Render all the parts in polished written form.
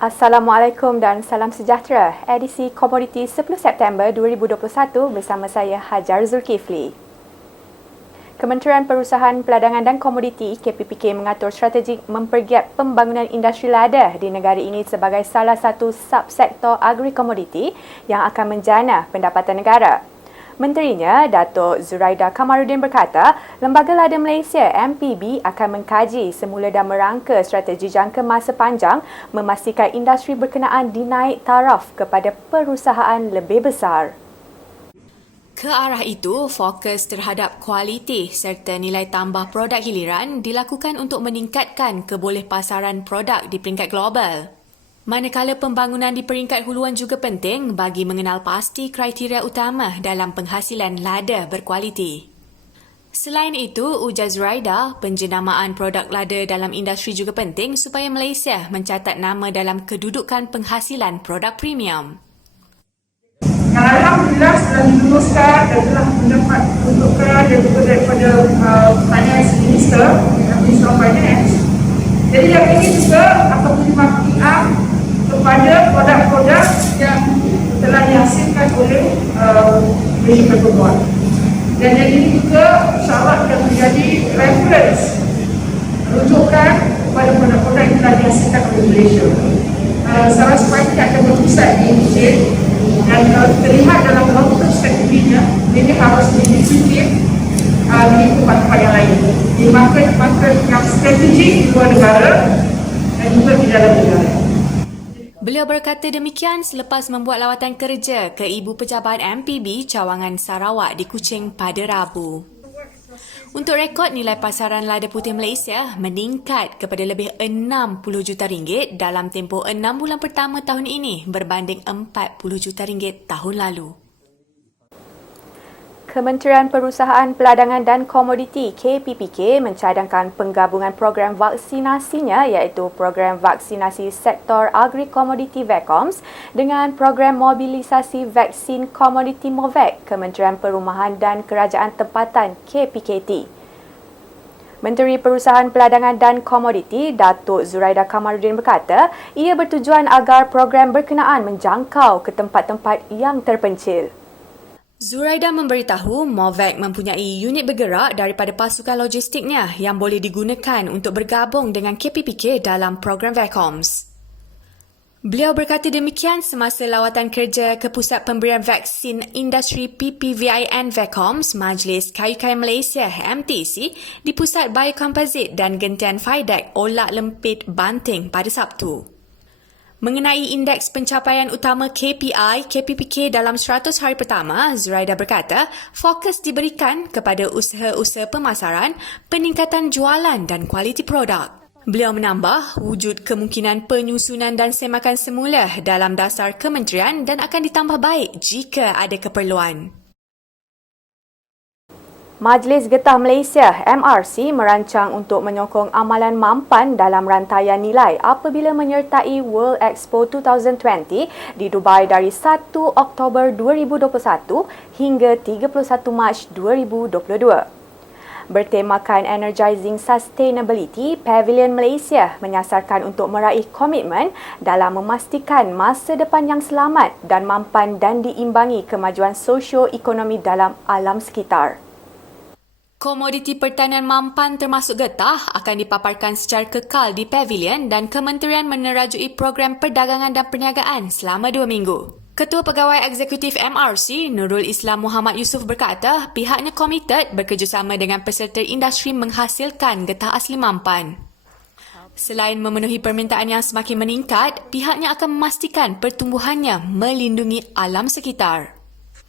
Assalamualaikum dan salam sejahtera. Edisi Komoditi 10 September 2021 bersama saya Hajar Zulkifli. Kementerian Perusahaan Peladangan dan Komoditi KPPK mengatur strategi mempergiat pembangunan industri lada di negara ini sebagai salah satu subsektor agri-komoditi yang akan menjana pendapatan negara. Menterinya, Datuk Zuraida Kamaruddin berkata, Lembaga Lada Malaysia MPB akan mengkaji semula dan merangka strategi jangka masa panjang memastikan industri berkenaan dinaik taraf kepada perusahaan lebih besar. Ke arah itu, fokus terhadap kualiti serta nilai tambah produk giliran dilakukan untuk meningkatkan kebolehpasaran produk di peringkat global. Manakala pembangunan di peringkat huluan juga penting bagi mengenal pasti kriteria utama dalam penghasilan lada berkualiti. Selain itu, ujar Zuraida, penjenamaan produk lada dalam industri juga penting supaya Malaysia mencatat nama dalam kedudukan penghasilan produk premium. Alhamdulillah setelah diluluskan dan telah mendapat peruntukan dan juga daripada Finance Minister, Minister of Finance. Jadi yang ini juga akan beri makian kepada produk-produk yang telah dihasilkan oleh Malaysia Petroleum. Dan yang ini juga insyaAllah akan menjadi reference rujukan kepada produk-produk yang telah dihasilkan oleh Malaysia. Salah seperti akan berpusat di Malaysia dan terlihat dalam long-term strateginya, ini harus difikir di tempat-tempat yang lain, di market-market yang strategik di luar negara dan juga di dalam negara. Beliau berkata demikian selepas membuat lawatan kerja ke Ibu Pejabat MPB Cawangan Sarawak di Kuching pada Rabu. Untuk rekod, nilai pasaran lada putih Malaysia meningkat kepada lebih 60 juta ringgit dalam tempoh 6 bulan pertama tahun ini berbanding 40 juta ringgit tahun lalu. Kementerian Perusahaan Peladangan dan Komoditi KPPK mencadangkan penggabungan program vaksinasinya iaitu program vaksinasi sektor agri-komoditi VACOMS dengan program mobilisasi vaksin komoditi MOVAC Kementerian Perumahan dan Kerajaan Tempatan KPKT. Menteri Perusahaan Peladangan dan Komoditi, Datuk Zuraida Kamaruddin berkata, ia bertujuan agar program berkenaan menjangkau ke tempat-tempat yang terpencil. Zuraida memberitahu MOVAC mempunyai unit bergerak daripada pasukan logistiknya yang boleh digunakan untuk bergabung dengan KPPK dalam program VACOMS. Beliau berkata demikian semasa lawatan kerja ke Pusat Pemberian Vaksin Industri PPVIN VACOMS Majlis Kayu-Kayu Malaysia MTC di Pusat Biokomposit dan Gentian Faidak Olak Lempit Banting pada Sabtu. Mengenai indeks pencapaian utama KPI KPPK dalam 100 hari pertama, Zuraida berkata fokus diberikan kepada usaha-usaha pemasaran, peningkatan jualan dan kualiti produk. Beliau menambah wujud kemungkinan penyusunan dan semakan semula dalam dasar kementerian dan akan ditambah baik jika ada keperluan. Majlis Getah Malaysia MRC merancang untuk menyokong amalan mampan dalam rantaian nilai apabila menyertai World Expo 2020 di Dubai dari 1 Oktober 2021 hingga 31 Mac 2022. Bertemakan Energizing Sustainability, Pavilion Malaysia menyasarkan untuk meraih komitmen dalam memastikan masa depan yang selamat dan mampan dan diimbangi kemajuan sosio-ekonomi dalam alam sekitar. Komoditi pertanian mampan termasuk getah akan dipaparkan secara kekal di pavilion dan kementerian menerajui program perdagangan dan perniagaan selama 2 minggu. Ketua Pegawai Eksekutif MRC, Nurul Islam Muhammad Yusof berkata pihaknya komited bekerjasama dengan peserta industri menghasilkan getah asli mampan. Selain memenuhi permintaan yang semakin meningkat, pihaknya akan memastikan pertumbuhannya melindungi alam sekitar.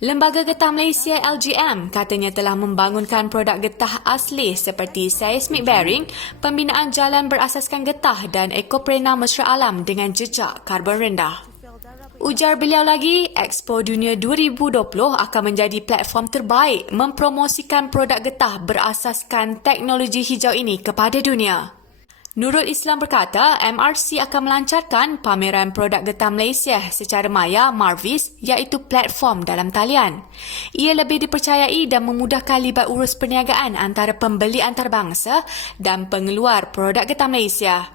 Lembaga Getah Malaysia LGM katanya telah membangunkan produk getah asli seperti seismic bearing, pembinaan jalan berasaskan getah dan ekoprena mesra alam dengan jejak karbon rendah. Ujar beliau lagi, Expo Dunia 2020 akan menjadi platform terbaik mempromosikan produk getah berasaskan teknologi hijau ini kepada dunia. Nurul Islam berkata MRC akan melancarkan pameran produk getah Malaysia secara maya Marvis iaitu platform dalam talian. Ia lebih dipercayai dan memudahkan libat urus perniagaan antara pembeli antarabangsa dan pengeluar produk getah Malaysia.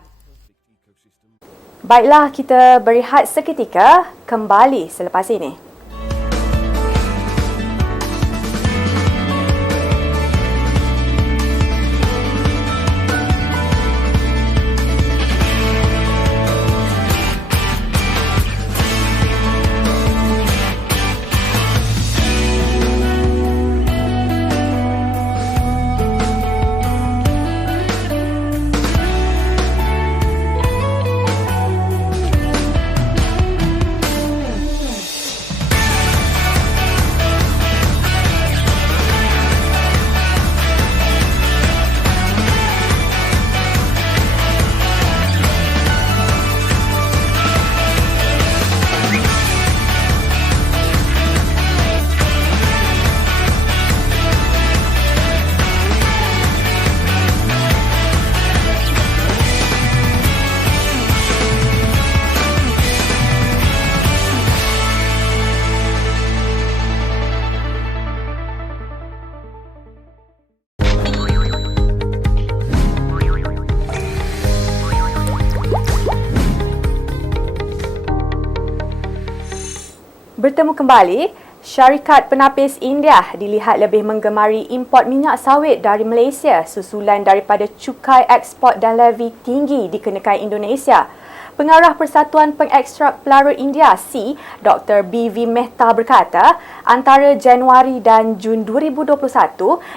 Baiklah, kita berehat seketika, kembali selepas ini. Bertemu kembali, syarikat penapis India dilihat lebih menggemari import minyak sawit dari Malaysia susulan daripada cukai ekspor dan levy tinggi dikenakan Indonesia. Pengarah Persatuan Pengekstrak Pelarut India, C, Dr. B.V. Mehta berkata, antara Januari dan Jun 2021,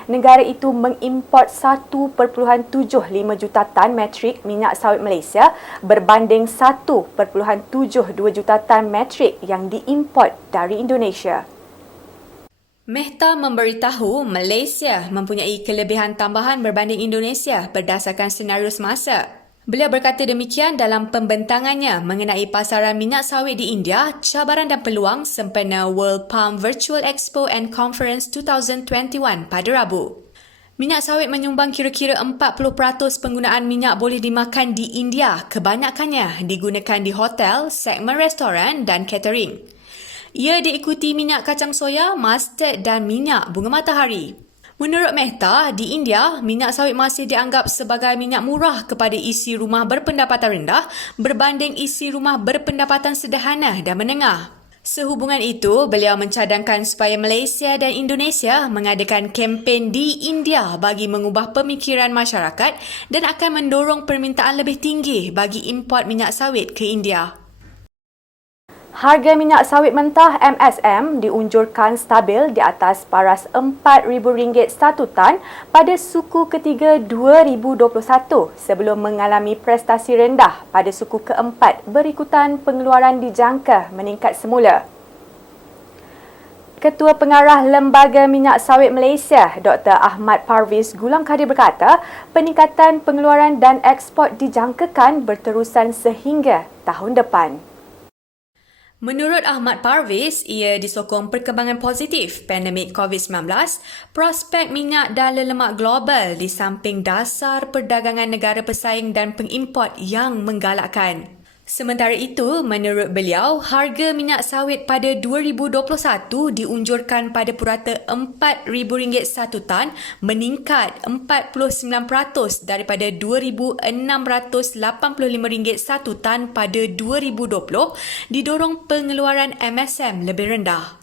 negara itu mengimport 1.75 juta tan metrik minyak sawit Malaysia berbanding 1.72 juta tan metrik yang diimport dari Indonesia. Mehta memberitahu Malaysia mempunyai kelebihan tambahan berbanding Indonesia berdasarkan senario semasa. Beliau berkata demikian dalam pembentangannya mengenai pasaran minyak sawit di India, cabaran dan peluang sempena World Palm Virtual Expo and Conference 2021 pada Rabu. Minyak sawit menyumbang kira-kira 40% penggunaan minyak boleh dimakan di India, kebanyakannya digunakan di hotel, segmen restoran dan catering. Ia diikuti minyak kacang soya, mustard dan minyak bunga matahari. Menurut Mehta, di India, minyak sawit masih dianggap sebagai minyak murah kepada isi rumah berpendapatan rendah berbanding isi rumah berpendapatan sederhana dan menengah. Sehubungan itu, beliau mencadangkan supaya Malaysia dan Indonesia mengadakan kempen di India bagi mengubah pemikiran masyarakat dan akan mendorong permintaan lebih tinggi bagi import minyak sawit ke India. Harga minyak sawit mentah MSM diunjurkan stabil di atas paras RM4,000 satu tan pada suku ketiga 2021 sebelum mengalami prestasi rendah pada suku keempat berikutan pengeluaran dijangka meningkat semula. Ketua Pengarah Lembaga Minyak Sawit Malaysia, Dr. Ahmad Parvez Gulam Kadir berkata, peningkatan pengeluaran dan ekspor dijangkakan berterusan sehingga tahun depan. Menurut Ahmad Parvez, ia disokong perkembangan positif pandemik COVID-19, prospek minyak dan lelemak global di samping dasar perdagangan negara pesaing dan pengimport yang menggalakkan. Sementara itu, menurut beliau, harga minyak sawit pada 2021 diunjurkan pada purata RM4,000 satu tan meningkat 49% daripada RM2,685 satu tan pada 2020 didorong pengeluaran MSM lebih rendah.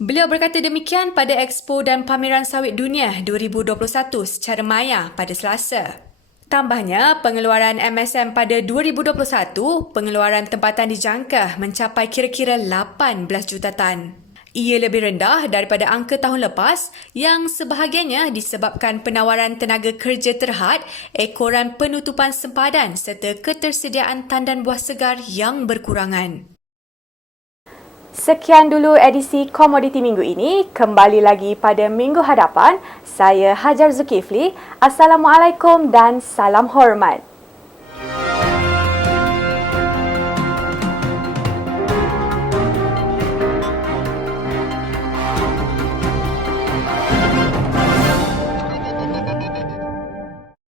Beliau berkata demikian pada Expo dan Pameran Sawit Dunia 2021 secara maya pada Selasa. Tambahnya, pengeluaran MSM pada 2021, pengeluaran tempatan dijangka mencapai kira-kira 18 juta tan. Ia lebih rendah daripada angka tahun lepas yang sebahagiannya disebabkan penawaran tenaga kerja terhad, ekoran penutupan sempadan serta ketersediaan tandan buah segar yang berkurangan. Sekian dulu edisi Komoditi Minggu ini. Kembali lagi pada minggu hadapan. Saya Hajar Zulkifli. Assalamualaikum dan salam hormat.